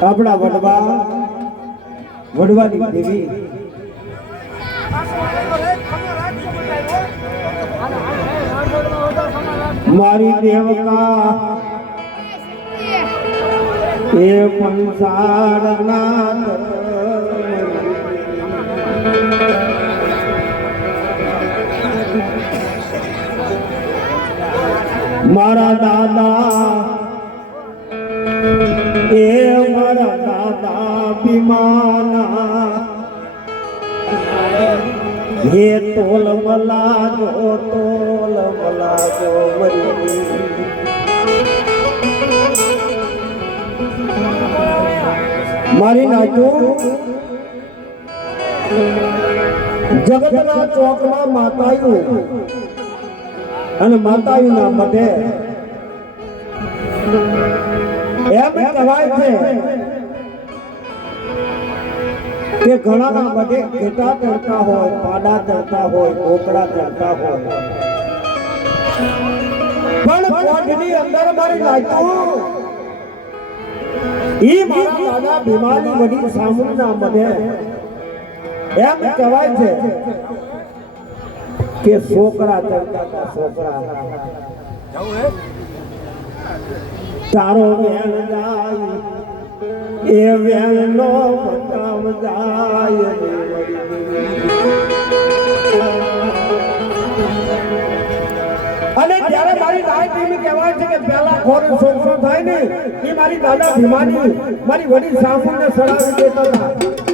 આપણા વડવાની દેવી મારી દેવકા એ પંસારના મારા દાદા એ મારા દાદા બીમાના હે તોલ મલાજો મરી મારી નાચું જગતના ચોકમાં માતાયું અને માતાયું ના મઢે એમ કહેવાય છે કે ઘણાના મઢે ઘેટા ચડતા હોય, પાડા ચડતા હોય, કોકડા ચડતા હોય, પણ કોઠની અંદર મારી નાચું ઈ મારા દાદા ભીમાની વડી સામુના મઢે એમ કહેવાય છે કે છોકરા ચડતા હતા, છોકરા તારો વેણ જાય એ વેણ નો બતાવ જાય અને જ્યારે મારી નાયતી કહેવાય છે કે પહેલા ખોરે છોકરો થાય ને એ મારી દાદા ભીમાની મારી વડી સાસુને સડાવી દેતા હતા